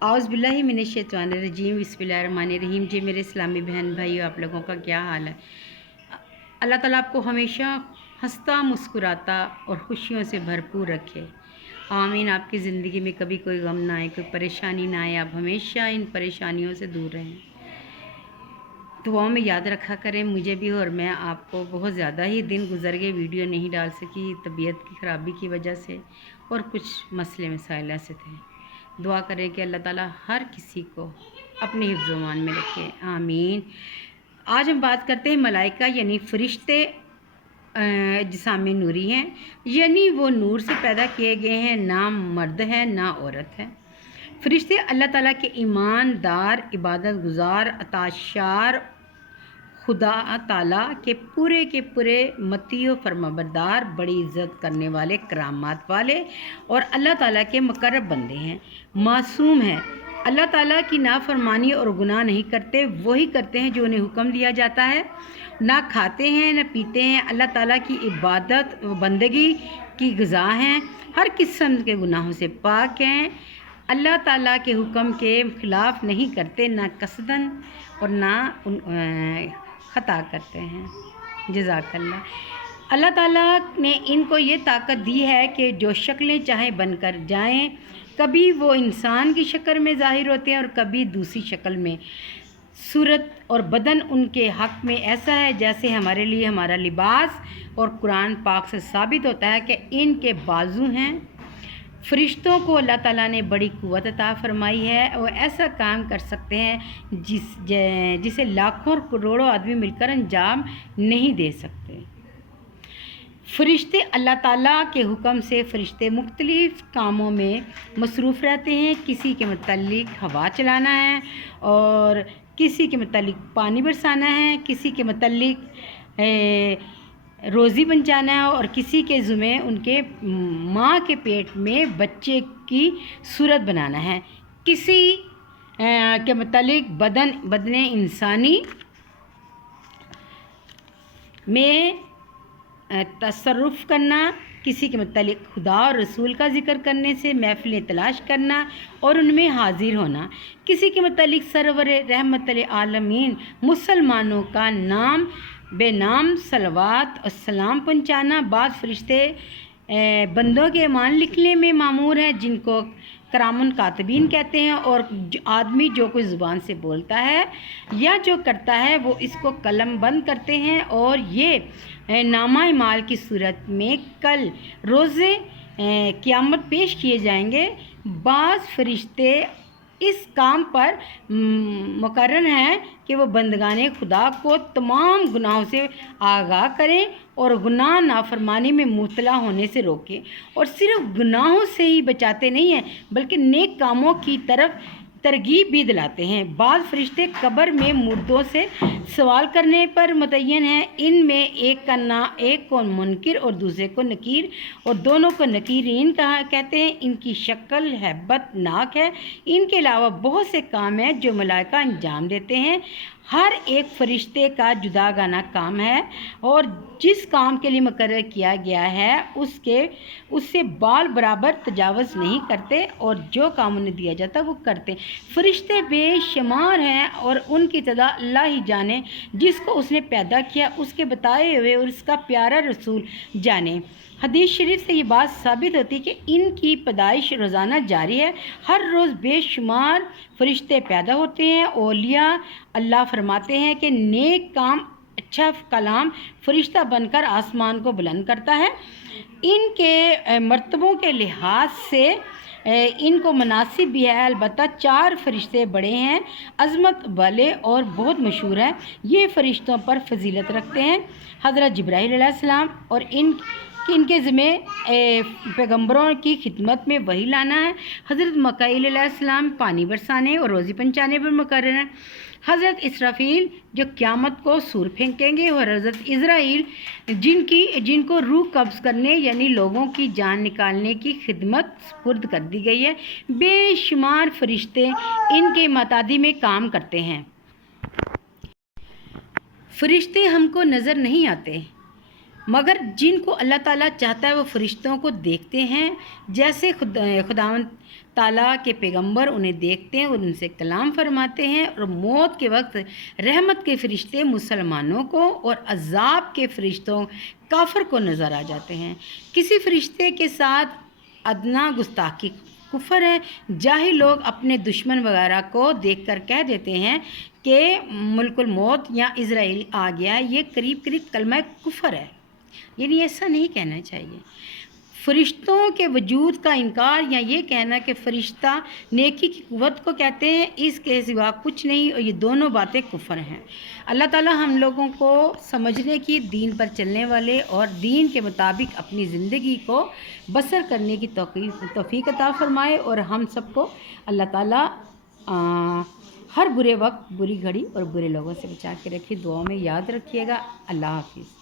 औज़ बिल्लाहि मिनश्शैतानिर्रजीम बिस्मिल्लाहिर्रहमानिर्रहीम। जी मेरे इस्लामी बहन भाइयों, आप लोगों का क्या हाल है? अल्लाह ताला आपको हमेशा हंसता मुस्कुराता और खुशियों से भरपूर रखे। आमीन। आपकी ज़िंदगी में कभी कोई गम ना आए, कोई परेशानी ना आए, आप हमेशा इन परेशानियों से दूर रहें। दुआओं में याद रखा करें मुझे भी। और मैं आपको बहुत ज़्यादा ही दिन गुजर गए, वीडियो नहीं डाल सकी तबीयत की ख़राबी की वजह से, और कुछ मसले मसाइल ऐसे थे। दुआ करें कि अल्लाह ताला हर किसी को अपने हिफ्ज़-ओ-मान में रखे, आमीन। आज हम बात करते हैं मलाइका यानी फ़रिश्ते जिस्म नूरी हैं, यानी वो नूर से पैदा किए गए हैं, ना मर्द है ना औरत है। फ़रिश्ते अल्लाह ताला के ईमानदार, इबादत गुज़ार, अताशार, खुदा ताला के पूरे मती व फरमाबरदार, बड़ी इज़्ज़त करने वाले, करामात वाले और अल्लाह ताला के मुकर्रब बंदे हैं, मासूम हैं। अल्लाह ताला की नाफरमानी और गुनाह नहीं करते, वही करते हैं जो उन्हें हुक्म दिया जाता है। ना खाते हैं ना पीते हैं, अल्लाह ताला की इबादत व बंदगी की ग़िज़ा हैं, हर किस्म के गुनाहों से पाक हैं। अल्लाह ताला के हुक्म के ख़िलाफ़ नहीं करते, ना कसदन और ना ख़ता करते हैं। जज़ाकल्लाह। अल्लाह ताला ने इनको ये ताकत दी है कि जो शक्लें चाहें बनकर जाएं। कभी वो इंसान की शक्ल में ज़ाहिर होते हैं और कभी दूसरी शक्ल में। सूरत और बदन उनके हक़ में ऐसा है जैसे हमारे लिए हमारा लिबास, और कुरान पाक से साबित होता है कि इनके बाजू हैं। फ़रिश्तों को अल्लाह ताला ने बड़ी क़ुव्वत अता फ़रमाई है, वो ऐसा काम कर सकते हैं जिसे लाखों और करोड़ों आदमी मिलकर अंजाम नहीं दे सकते। फ़रिश्ते अल्लाह ताला के हुक्म से फ़रिश्ते मुख्तलिफ़ कामों में मसरूफ़ रहते हैं। किसी के मुतल्लिक हवा चलाना है, और किसी के मुतल्लिक पानी बरसाना है, किसी के मुतल्लिक रोज़ी पहुँचाना है, और किसी के ज़िम्मे उनके माँ के पेट में बच्चे की सूरत बनाना है। किसी के मुतल्लिक बदने इंसानी में तसर्रुफ़ करना, किसी के मुतल्लिक खुदा और रसूल का ज़िक्र करने से महफ़िलें तलाश करना और उनमें हाज़िर होना, किसी के मुतल्लिक सरवर रहमतुल आलमीन मुसलमानों का नाम बेनाम सलवात और सलाम पहुँचाना। बाद फ़रिश्ते बंदों के ईमान लिखने में मामूर हैं, जिनको करामुन कातिबीन कहते हैं, और आदमी जो कोई ज़ुबान से बोलता है या जो करता है वो इसको कलम बंद करते हैं, और ये नामा माल की सूरत में कल रोज़े क़यामत पेश किए जाएंगे। बाज़ फ़रिश्ते इस काम पर मुकर्रर हैं कि वो बंदगाने खुदा को तमाम गुनाहों से आगाह करें और गुनाह नाफरमानी में मुब्तला होने से रोकें, और सिर्फ गुनाहों से ही बचाते नहीं हैं बल्कि नेक कामों की तरफ तरगीब भी दिलाते हैं। बाज़ फ़रिश्ते कब्र में मुर्दों से सवाल करने पर मुतय्यन हैं। इनमें एक को मुनकिर और दूसरे को नकीर, और दोनों को नकीरीन कहते हैं। इनकी शक्ल हैबतनाक है। इनके अलावा बहुत से काम हैं जो मलाइका अंजाम देते हैं। हर एक फ़रिश्ते का जुदागाना काम है, और जिस काम के लिए मुकर्रर किया गया है उससे बाल बराबर तजावज़ नहीं करते, और जो काम उन्हें दिया जाता है वो करते। फ़रिश्ते बेशुमार हैं, और उनकी तादाद अल्लाह ही जाने, जिसको उसने पैदा किया उसके बताए हुए और उसका प्यारा रसूल जाने। हदीस शरीफ से ये बात साबित होती है कि इनकी पैदाइश रोज़ाना जारी है। हर रोज़ बेशुमार फ़रिश्ते पैदा होते हैं। औलिया अल्लाह फरमाते हैं कि नेक काम, अच्छा कलाम फ़रिश्ता बनकर आसमान को बुलंद करता है। इनके मर्तबों के लिहाज से इनको मुनासिब भी है। अलबत्ता 4 फ़रिश्ते बड़े हैं, अज़मत वाले और बहुत मशहूर हैं। ये फ़रिश्तों पर फजीलत रखते हैं। हज़रत जिब्राईल अलैहिस्सलाम, और इनके ज़िम्मे पैगम्बरों की खिदमत में वही लाना है। हज़रत मकाईल अलैहिस्सलाम पानी बरसाने और रोज़ी पहुँचाने पर मुकर्रर हैं। हज़रत इसराफ़ील जो क़यामत को सूर फेंकेंगे, और हज़रत इज़राइल जिनको रूह कब्ज़ करने यानी लोगों की जान निकालने की खिदमत सुपुर्द कर दी गई है। बेशुमार फ़रिश्ते इनके मतादी में काम करते हैं। फ़रिश्ते हमको नज़र नहीं आते, मगर जिनको अल्लाह ताला चाहता है वो फ़रिश्तों को देखते हैं। जैसे खुदावंद ताला के पैगंबर उन्हें देखते हैं और उनसे कलाम फरमाते हैं, और मौत के वक्त रहमत के फरिश्ते मुसलमानों को और अज़ाब के फरिश्तों काफिर को नज़र आ जाते हैं। किसी फरिश्ते के साथ अदना गुस्ताखी कुफर है। जाहिल लोग अपने दुश्मन वगैरह को देखकर कह देते हैं कि मुल्कुल मौत या इज़राइल आ गया, ये करीब करीब कलमा कुफर है। यानी ऐसा नहीं कहना चाहिए। फरिश्तों के वजूद का इनकार या ये कहना कि फरिश्ता नेकी की कुव्वत को कहते हैं, इसके सिवा कुछ नहीं, और ये दोनों बातें कुफर हैं। अल्लाह ताला हम लोगों को समझने की, दीन पर चलने वाले और दीन के मुताबिक अपनी ज़िंदगी को बसर करने की तौफीक अता फ़रमाए, और हम सबको अल्लाह ताला हर बुरे वक्त, बुरी घड़ी और बुरे लोगों से बचा के रखे। दुआ में याद रखिएगा। अल्लाह हाफिज़।